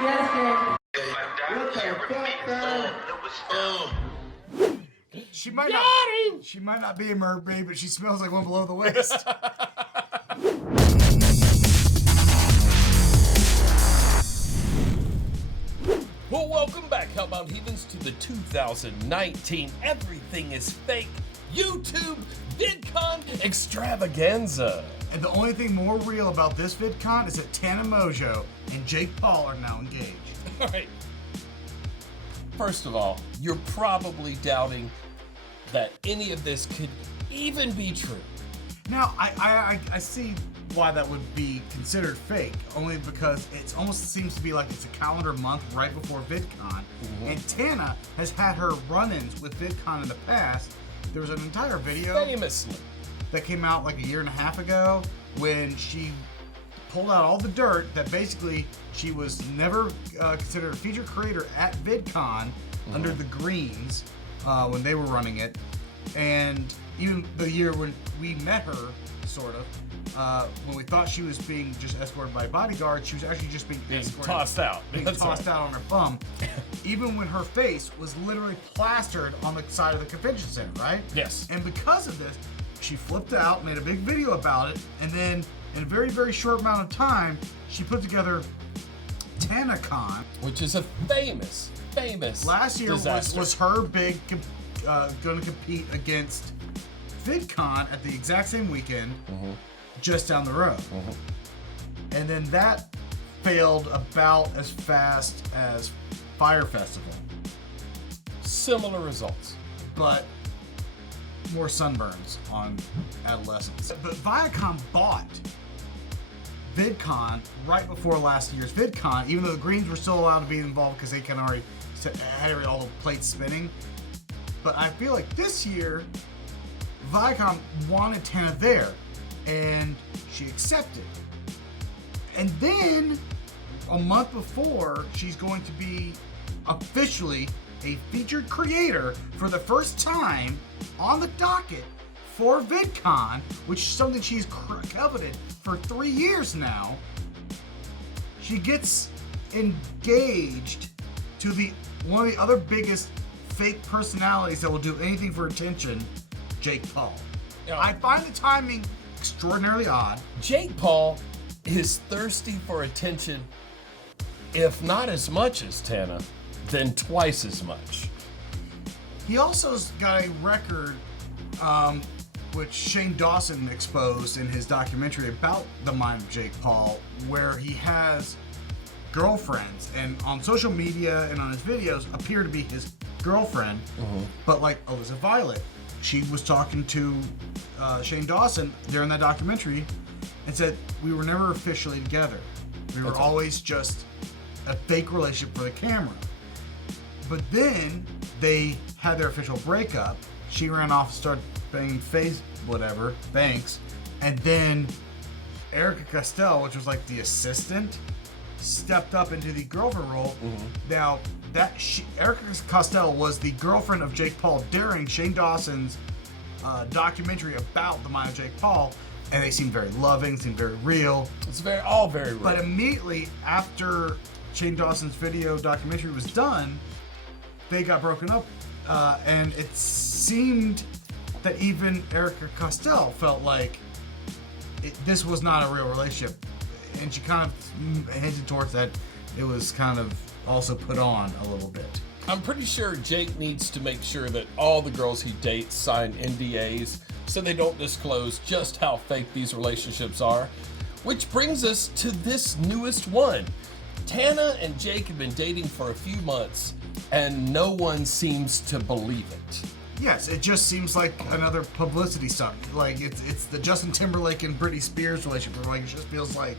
Yes, She might not be a mermaid, but she smells like one below the waist. Well, welcome back, Hellbound Heathens, to the 2019 Everything is Fake YouTube VidCon Extravaganza. And the only thing more real about this VidCon is that Tana Mongeau and Jake Paul are now engaged. All right. First of all, you're probably doubting that any of this could even be true. Now, I see why that would be considered fake, only because it almost seems to be like it's a calendar month right before VidCon. And Tana has had her run-ins with VidCon in the past. There was an entire video Famously. that came out like a year and a half ago when she pulled out all the dirt that basically she was never considered a featured creator at VidCon under the Greens when they were running it. And even the year when we met her, sort of, when we thought she was being just escorted by bodyguards, she was actually just being escorted. Tossed out. Being tossed out on her bum. Even when her face was literally plastered on the side of the convention center, right? Yes. And because of this, she flipped out, made a big video about it, and then in a very, very short amount of time, she put together TanaCon. Which is a famous Last year disaster. was her big, going to compete against VidCon at the exact same weekend, just down the road. And then that failed about as fast as Fire Festival. Similar results. But more sunburns on adolescents. But Viacom bought VidCon right before last year's VidCon, even though the Greens were still allowed to be involved because they can already had all the plates spinning. But I feel like this year, Viacom wanted Tana there, and she accepted. And then, a month before, she's going to be officially a featured creator for the first time on the docket for VidCon, which is something she's coveted for 3 years now. She gets engaged to one of the other biggest fake personalities that will do anything for attention, Jake Paul. Yeah. I find the timing extraordinarily odd. Jake Paul is thirsty for attention, if not as much as Tana, then twice as much. He also's got a record, which Shane Dawson exposed in his documentary about the mind of Jake Paul, where he has girlfriends, and on social media and on his videos appear to be his girlfriend, but like Alyssa Violet. She was talking to Shane Dawson during that documentary and said, we were never officially together. We were always just a fake relationship for the camera. But then they had their official breakup. She ran off and started banging Banks. And then Erica Castell, which was like the assistant, stepped up into the girlfriend role. Now, Erica Castell was the girlfriend of Jake Paul during Shane Dawson's documentary about the mind of Jake Paul, and they seemed very loving, seemed very real. It's all very real. But immediately after Shane Dawson's video documentary was done, they got broken up, and it seemed that even Erica Castell felt like this was not a real relationship, and she kind of hinted towards that it was kind of also put on a little bit. I'm pretty sure Jake needs to make sure that all the girls he dates sign NDAs so they don't disclose just how fake these relationships are. Which brings us to this newest one. Tana and Jake have been dating for a few months, and no one seems to believe it. Yes, it just seems like another publicity stunt. Like it's the Justin Timberlake and Britney Spears relationship. Like it just feels like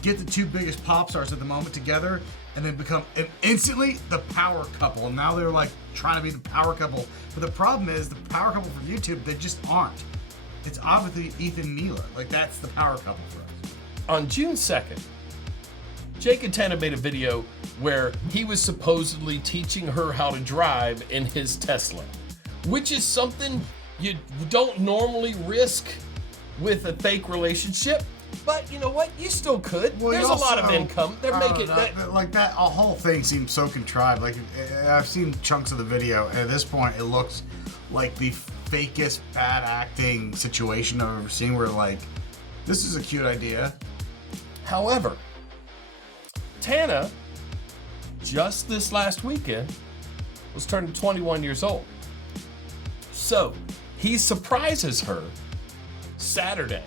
get the two biggest pop stars at the moment together and then become instantly the power couple. And now they're like trying to be the power couple. But the problem is the power couple for YouTube, they just aren't. It's obviously Ethan and Mila. Like that's the power couple for us. On June 2nd, Jake and Tana made a video where he was supposedly teaching her how to drive in his Tesla, which is something you don't normally risk with a fake relationship. But you know what? You still could. Well, There's a lot of also- income. They're I don't making know, that. like that. A whole thing seems so contrived. Like I've seen chunks of the video, and at this point, it looks like the fakest bad acting situation I've ever seen. Where like, this is a cute idea. However, Tana, just this last weekend, was turning 21 years old. So he surprises her Saturday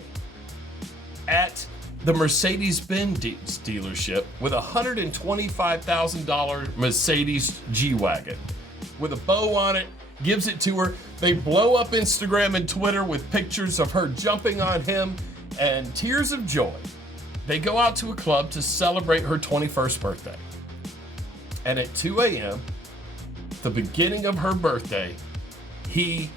at the Mercedes-Benz dealership with a $125,000 Mercedes G-Wagon with a bow on it, gives it to her. They blow up Instagram and Twitter with pictures of her jumping on him and tears of joy. They go out to a club to celebrate her 21st birthday. And at 2 a.m., the beginning of her birthday, he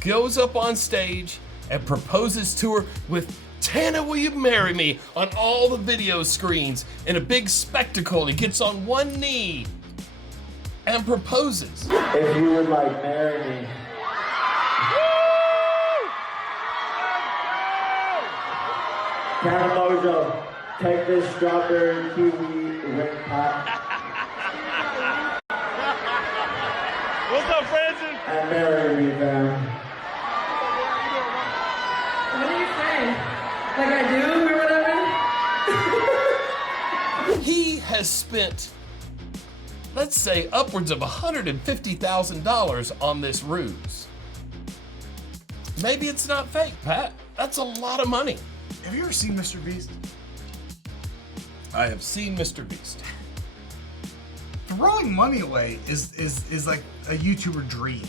goes up on stage and proposes to her with, "Tana, will you marry me?" on all the video screens in a big spectacle. He gets on one knee and proposes. If you would like marry me. Tana Mongeau, take this strawberry kiwi ring pop. What's up, Francis? And marry me, fam. What do you say? Like I do or whatever? He has spent, let's say, upwards of $150,000 on this ruse. Maybe it's not fake, Pat. That's a lot of money. Have you ever seen Mr. Beast? I have seen Mr. Beast. Throwing money away is like a YouTuber dream,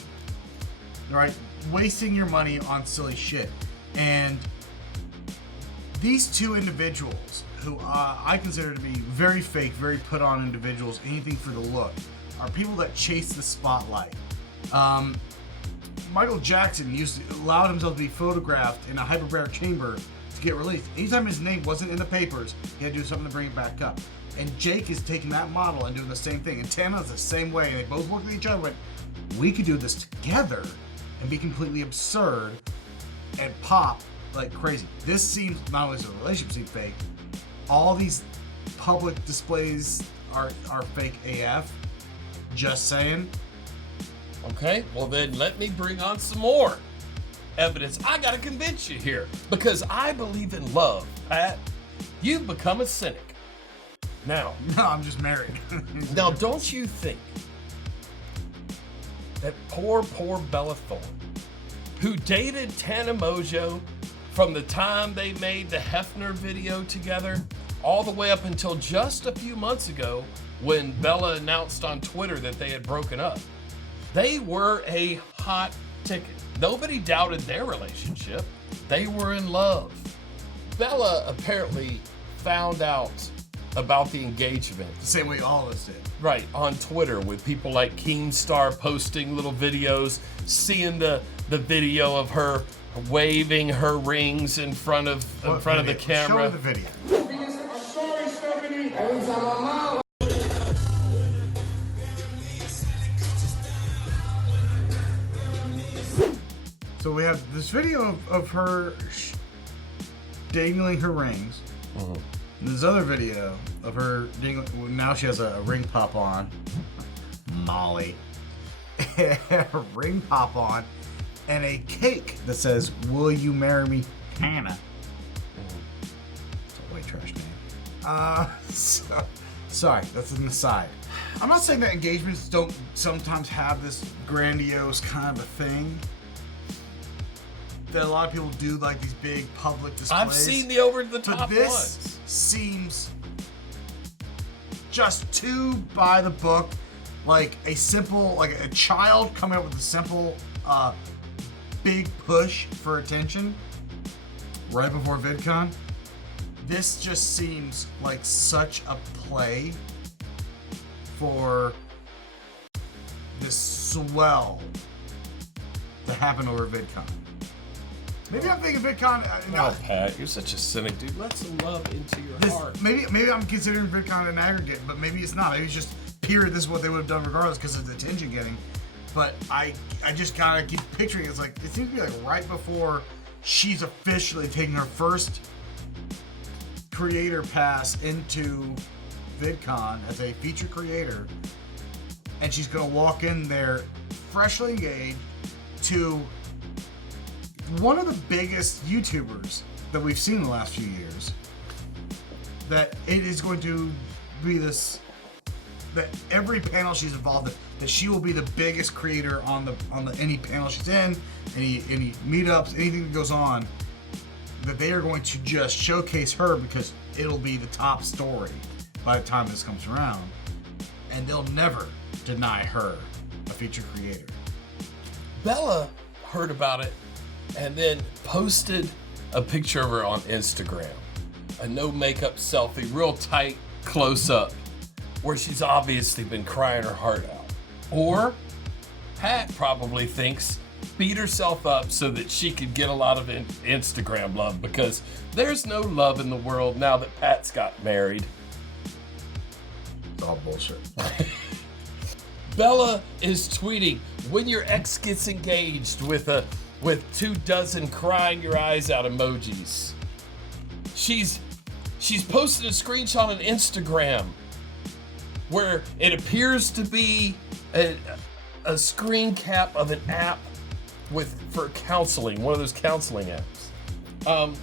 right? Wasting your money on silly shit. And these two individuals, who I consider to be very fake, very put on individuals, anything for the look, are people that chase the spotlight. Michael Jackson allowed himself to be photographed in a hyperbaric chamber to get released. Anytime his name wasn't in the papers, he had to do something to bring it back up. And Jake is taking that model and doing the same thing. And Tana's the same way. And they both looked at each other and went, we could do this together and be completely absurd and pop like crazy. This seems, not only does the relationship seem fake, all these public displays are fake AF. Just saying. Okay, well then let me bring on some more evidence. I gotta convince you here because I believe in love, Pat. You've become a cynic. Now, No, I'm just married. now don't you think that poor Bella Thorne, who dated Tana Mongeau from the time they made the Hefner video together, all the way up until just a few months ago when Bella announced on Twitter that they had broken up, they were a hot ticket. Nobody doubted their relationship. They were in love. Bella apparently found out about the engagement. The same way all of us did. Right, on Twitter with people like Keemstar posting little videos, seeing the video of her waving her rings in front of What the video? camera. Show me the video. So we have this video of her dangling her rings. And this other video of her dangling. Now she has a ring pop on. Molly. A ring pop on. And a cake that says, "Will you marry me, Tana?" It's a white trash name. Sorry, that's an aside. I'm not saying that engagements don't sometimes have this grandiose kind of a thing. That a lot of people do, like these big public displays. I've seen the over-the-top But this ones. seems just too by the book, like a simple, like a child coming up with a simple, big push for attention right before VidCon. This just seems like such a play for this swell to happen over VidCon. Maybe I'm thinking VidCon. Oh, Pat, you're such a cynic, dude. Let some love into your heart. Maybe I'm considering VidCon an aggregate, but maybe it's not. Maybe it's just period. This is what they would have done regardless because of the attention getting. But I just kind of keep picturing it's like it seems to be like right before she's officially taking her first creator pass into VidCon as a feature creator, and she's gonna walk in there freshly engaged to one of the biggest YouTubers that we've seen in the last few years. That it is going to be this, that every panel she's involved in, that she will be the biggest creator on the any panel she's in, any meetups, anything that goes on, that they are going to just showcase her because it'll be the top story by the time this comes around, and they'll never deny her a feature creator. Bella heard about it and then posted a picture of her on Instagram. A no makeup selfie, real tight close up, where she's obviously been crying her heart out. Or Pat probably thinks beat herself up so that she could get a lot of Instagram love, because there's no love in the world now that Pat's got married. It's all bullshit. Bella is tweeting, when your ex gets engaged, with 24 crying your eyes out emojis. She's posted a screenshot on Instagram where it appears to be a screen cap of an app for counseling, one of those counseling apps.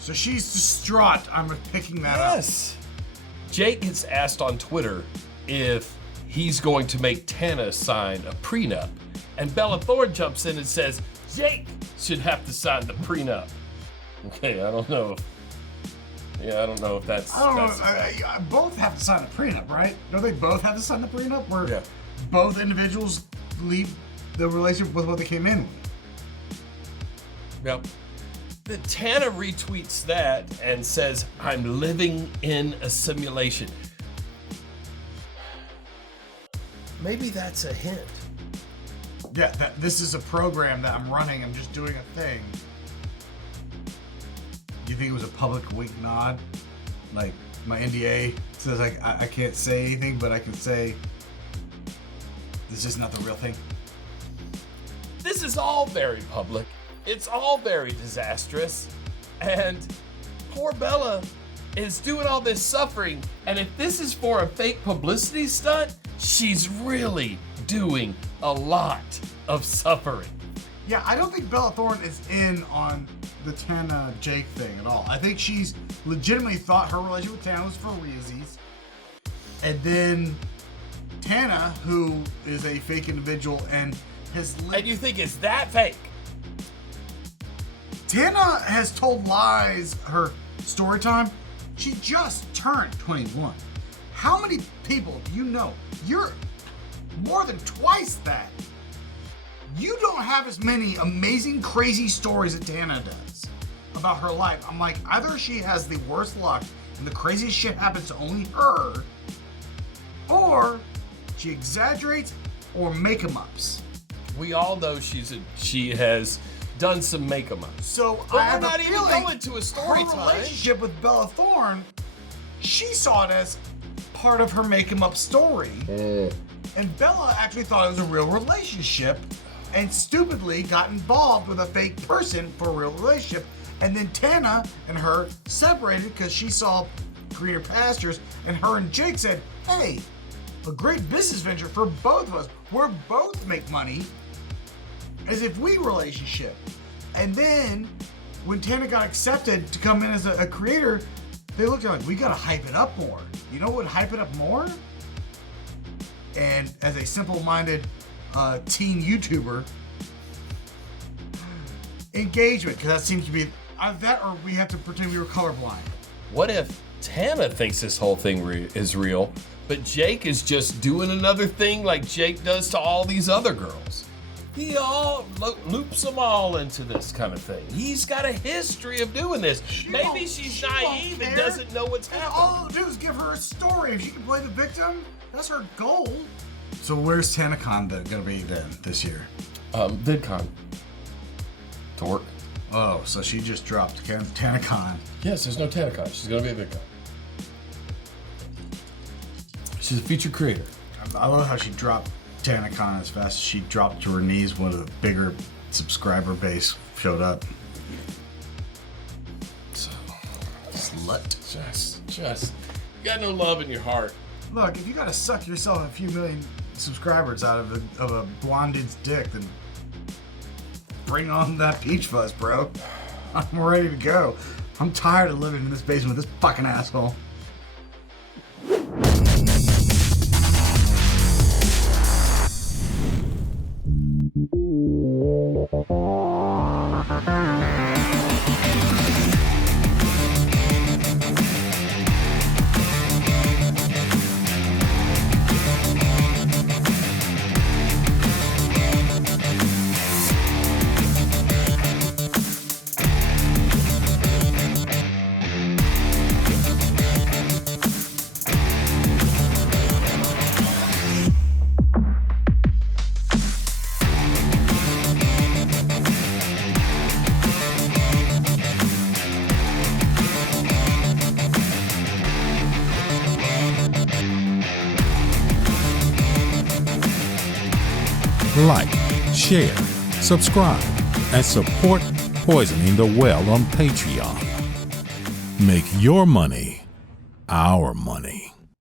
So she's distraught. I'm picking that up. Yes. Jake gets asked on Twitter if he's going to make Tana sign a prenup, and Bella Thorne jumps in and says Jake should have to sign the prenup. Okay, I don't know if that's. I don't know. Both have to sign the prenup, right? Don't they both have to sign the prenup? Where Yeah. both individuals leave the relationship with what they came in with. Yep. Then Tana retweets that and says, I'm living in a simulation. Maybe that's a hint. Yeah, this is a program that I'm running. I'm just doing a thing. You think it was a public wink nod? Like, my NDA says I can't say anything, but I can say this is not the real thing. This is all very public. It's all very disastrous. And poor Bella is doing all this suffering. And if this is for a fake publicity stunt, she's really doing a lot of suffering. Yeah, I don't think Bella Thorne is in on the Tana Jake thing at all. I think she's legitimately thought her relationship with Tana was for reasies. And then Tana, who is a fake individual and has And you think it's that fake? Tana has told lies her story time. She just turned 21. How many people do you know? You're more than twice that. You don't have as many amazing, crazy stories that Tana does about her life. I'm like, either she has the worst luck and the craziest shit happens to only her, or she exaggerates or make 'em ups. We all know she has done some make-em-ups. So But I we're have not a even feeling going to a story her time. relationship with Bella Thorne, she saw it as part of her make-em-up story. And Bella actually thought it was a real relationship and stupidly got involved with a fake person for a real relationship. And then Tana and her separated because she saw greener pastures, and her and Jake said, hey, a great business venture for both of us. We're both make money as if we relationship. And then when Tana got accepted to come in as a creator, they looked at her like, we gotta hype it up more. You know what would hype it up more? And as a simple-minded teen YouTuber, engagement, because that seems to be that, or we have to pretend we were colorblind. What if Tana thinks this whole thing is real, but Jake is just doing another thing like Jake does to all these other girls? He all loops them all into this kind of thing. He's got a history of doing this. Maybe she's naive and doesn't know what's happening. All I'll do is give her a story. If she can play the victim, that's her goal. So where's TanaCon gonna be then this year? VidCon. Torque. Oh, so she just dropped TanaCon. Yes, there's no TanaCon. She's gonna be a VidCon. She's a feature creator. I love how she dropped TanaCon as fast as she dropped to her knees when the bigger subscriber base showed up. So, Slut. Just, you got no love in your heart. Look, if you gotta suck yourself a few million subscribers out of a blonde dude's dick, then bring on that peach fuzz, bro. I'm ready to go. I'm tired of living in this basement with this fucking asshole. Like, share, subscribe, and support Poisoning the Well on Patreon. Make your money our money.